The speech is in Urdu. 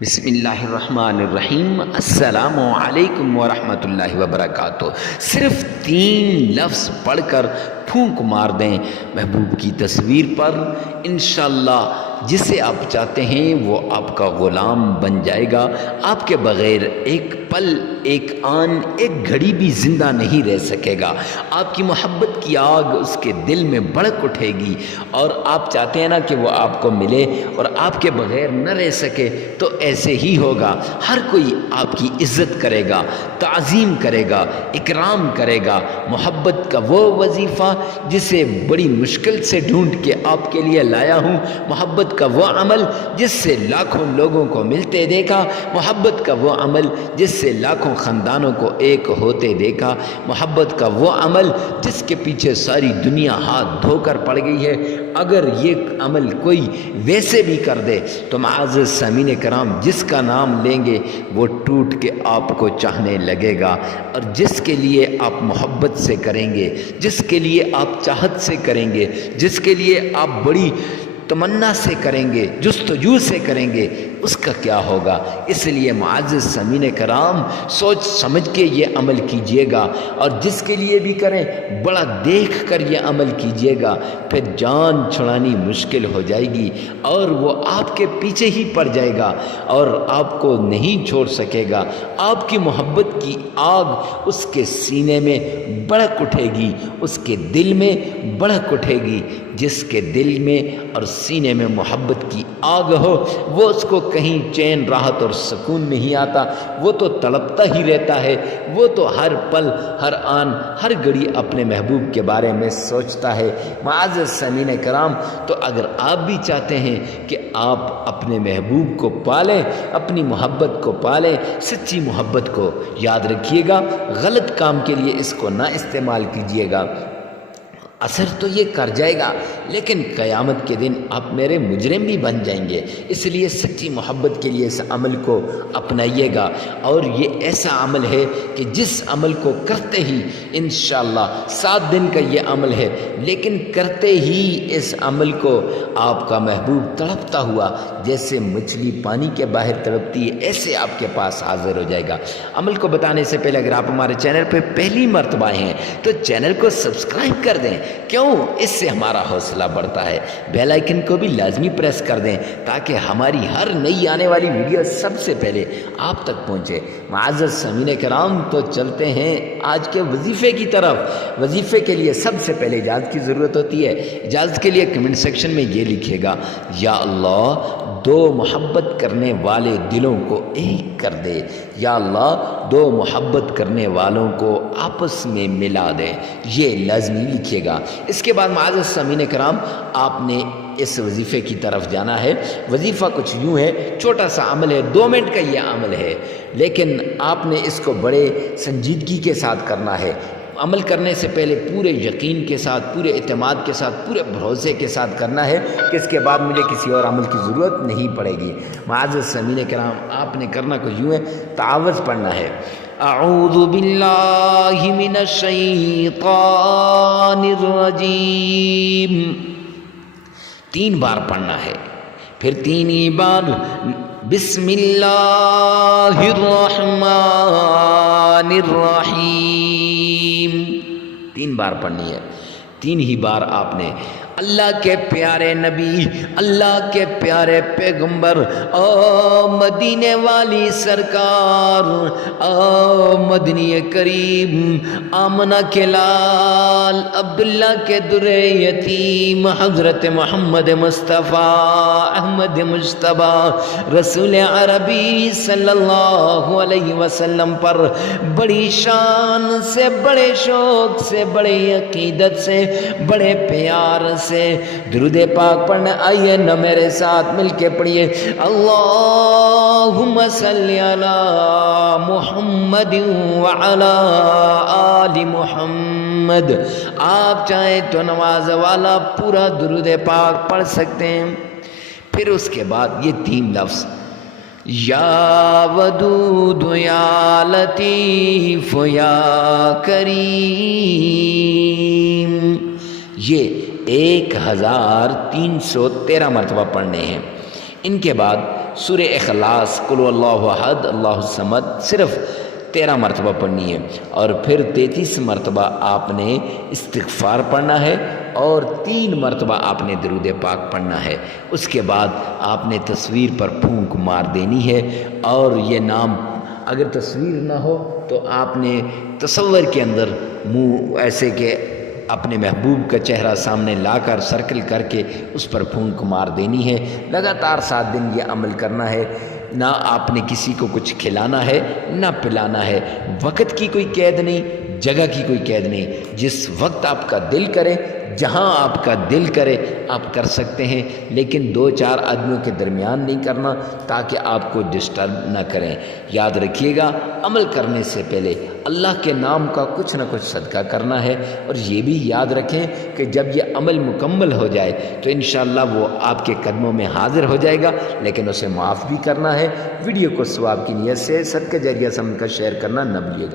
بسم اللہ الرحمن الرحیم۔ السلام علیکم ورحمۃ اللہ وبرکاتہ۔ صرف 3 لفظ پڑھ کر پھونک مار دیں محبوب کی تصویر پر، انشاءاللہ جسے آپ چاہتے ہیں وہ آپ کا غلام بن جائے گا۔ آپ کے بغیر ایک پل، ایک آن، ایک گھڑی بھی زندہ نہیں رہ سکے گا۔ آپ کی محبت کی آگ اس کے دل میں بھڑک اٹھے گی، اور آپ چاہتے ہیں نا کہ وہ آپ کو ملے اور آپ کے بغیر نہ رہ سکے، تو ایسے ہی ہوگا۔ ہر کوئی آپ کی عزت کرے گا، تعظیم کرے گا، اکرام کرے گا۔ محبت کا وہ وظیفہ جسے بڑی مشکل سے ڈھونڈ کے آپ کے لیے لایا ہوں، محبت کا وہ عمل جس سے لاکھوں لوگوں کو ملتے دیکھا، محبت کا وہ عمل جس سے لاکھوں خاندانوں کو ایک ہوتے دیکھا، محبت کا وہ عمل جس کے پیچھے ساری دنیا ہاتھ دھو کر پڑ گئی ہے۔ اگر یہ عمل کوئی ویسے بھی کر دے تو معزز سامعین کرام، جس کا نام لیں گے وہ ٹوٹ کے آپ کو چاہنے لگے گا، اور جس کے لیے آپ محبت سے کریں گے، جس کے لیے آپ چاہت سے کریں گے، جس کے لیے آپ بڑی تمنا سے کریں گے، جستجو سے کریں گے، اس کا کیا ہوگا؟ اس لیے معزز سامعین کرام، سوچ سمجھ کے یہ عمل کیجئے گا، اور جس کے لیے بھی کریں بڑا دیکھ کر یہ عمل کیجئے گا، پھر جان چھڑانی مشکل ہو جائے گی، اور وہ آپ کے پیچھے ہی پڑ جائے گا اور آپ کو نہیں چھوڑ سکے گا۔ آپ کی محبت کی آگ اس کے سینے میں بھڑک اٹھے گی، اس کے دل میں بھڑک اٹھے گی۔ جس کے دل میں اور سینے میں محبت کی آگ ہو، وہ اس کو کہیں چین، راحت اور سکون نہیں آتا، وہ تو تڑپتا ہی رہتا ہے، وہ تو ہر پل، ہر آن، ہر گھڑی اپنے محبوب کے بارے میں سوچتا ہے۔ معزز سامعین کرام، تو اگر آپ بھی چاہتے ہیں کہ آپ اپنے محبوب کو پالیں، اپنی محبت کو پالیں، سچی محبت کو، یاد رکھیے گا غلط کام کے لیے اس کو نہ استعمال کیجیے گا۔ اثر تو یہ کر جائے گا، لیکن قیامت کے دن آپ میرے مجرم بھی بن جائیں گے۔ اس لیے سچی محبت کے لیے اس عمل کو اپنائیے گا، اور یہ ایسا عمل ہے کہ جس عمل کو کرتے ہی انشاءاللہ 7 دن کا یہ عمل ہے، لیکن کرتے ہی اس عمل کو آپ کا محبوب تڑپتا ہوا، جیسے مچھلی پانی کے باہر تڑپتی ہے، ایسے آپ کے پاس حاضر ہو جائے گا۔ عمل کو بتانے سے پہلے اگر آپ ہمارے چینل پہ پہلی مرتبہ ہیں تو چینل کو سبسکرائب کر دیں، کیوں؟ اس سے ہمارا حوصلہ بڑھتا ہے۔ بیل آئیکن کو بھی لازمی پریس کر دیں تاکہ ہماری ہر نئی آنے والی ویڈیو سب سے پہلے آپ تک پہنچے۔ معزز سامعین کرام، تو چلتے ہیں آج کے وظیفے کی طرف۔ وظیفے کے لیے سب سے پہلے اجازت کی ضرورت ہوتی ہے۔ اجازت کے لیے کمنٹ سیکشن میں یہ لکھیے گا، یا اللہ 2 محبت کرنے والے دلوں کو ایک کر دے، یا اللہ 2 محبت کرنے والوں کو آپس میں ملا دے۔ یہ لازمی لکھیے گا۔ اس کے بعد معزز سامعین کرام، آپ نے اس وظیفے کی طرف جانا ہے۔ وظیفہ کچھ یوں ہے، چھوٹا سا عمل ہے، 2 منٹ کا یہ عمل ہے، لیکن آپ نے اس کو بڑے سنجیدگی کے ساتھ کرنا ہے۔ عمل کرنے سے پہلے پورے یقین کے ساتھ، پورے اعتماد کے ساتھ، پورے بھروسے کے ساتھ کرنا ہے کہ اس کے بعد مجھے کسی اور عمل کی ضرورت نہیں پڑے گی۔ معزز سامعین کرام، آپ نے کرنا کچھ یوں ہے، تعوذ پڑھنا ہے۔ اعوذ باللہ من الشیطان الرجیم، 3 بار پڑھنا ہے، پھر 3 ہی بار بسم اللہ الرحمن الرحیم، 3 بار پڑھنی ہے۔ 3 ہی بار آپ نے اللہ کے پیارے نبی، اللہ کے پیارے پیغمبر، او مدینے والی سرکار، او مدنی کریم، آمنہ کے لال، عبداللہ کے در یتیم، حضرت محمد مصطفیٰ احمد مجتبیٰ رسول عربی صلی اللہ علیہ وسلم پر بڑی شان سے، بڑے شوق سے، بڑے عقیدت سے، بڑے پیار سے درود پاک پڑھنا۔ آئیے نہ میرے ساتھ مل کے پڑھیے، اللہم صلی علی محمد وعلی آل محمد۔ آپ چاہیں تو نماز والا پورا درود پاک پڑھ سکتے ہیں۔ پھر اس کے بعد یہ 3 لفظ، یا ودود یا لطیف یا کریم، یہ 1313 مرتبہ پڑھنے ہیں۔ ان کے بعد سورہ اخلاص قل اللہ احد اللہ الصمد صرف 13 مرتبہ پڑھنی ہے، اور پھر 33 مرتبہ آپ نے استغفار پڑھنا ہے، اور 3 مرتبہ آپ نے درود پاک پڑھنا ہے۔ اس کے بعد آپ نے تصویر پر پھونک مار دینی ہے، اور یہ نام اگر تصویر نہ ہو تو آپ نے تصور کے اندر منہ ایسے کہ اپنے محبوب کا چہرہ سامنے لا کر سرکل کر کے اس پر پھونک مار دینی ہے۔ لگاتار 7 دن یہ عمل کرنا ہے۔ نہ آپ نے کسی کو کچھ کھلانا ہے نہ پلانا ہے، وقت کی کوئی قید نہیں، جگہ کی کوئی قید نہیں، جس وقت آپ کا دل کرے، جہاں آپ کا دل کرے آپ کر سکتے ہیں، لیکن 2-4 آدمیوں کے درمیان نہیں کرنا تاکہ آپ کو ڈسٹرب نہ کریں۔ یاد رکھیے گا، عمل کرنے سے پہلے اللہ کے نام کا کچھ نہ کچھ صدقہ کرنا ہے، اور یہ بھی یاد رکھیں کہ جب یہ عمل مکمل ہو جائے تو انشاءاللہ وہ آپ کے قدموں میں حاضر ہو جائے گا، لیکن اسے معاف بھی کرنا ہے۔ ویڈیو کو ثواب کی نیت سے صدقہ جاریہ سمجھ کر شیئر کرنا نہ بھولیے گا۔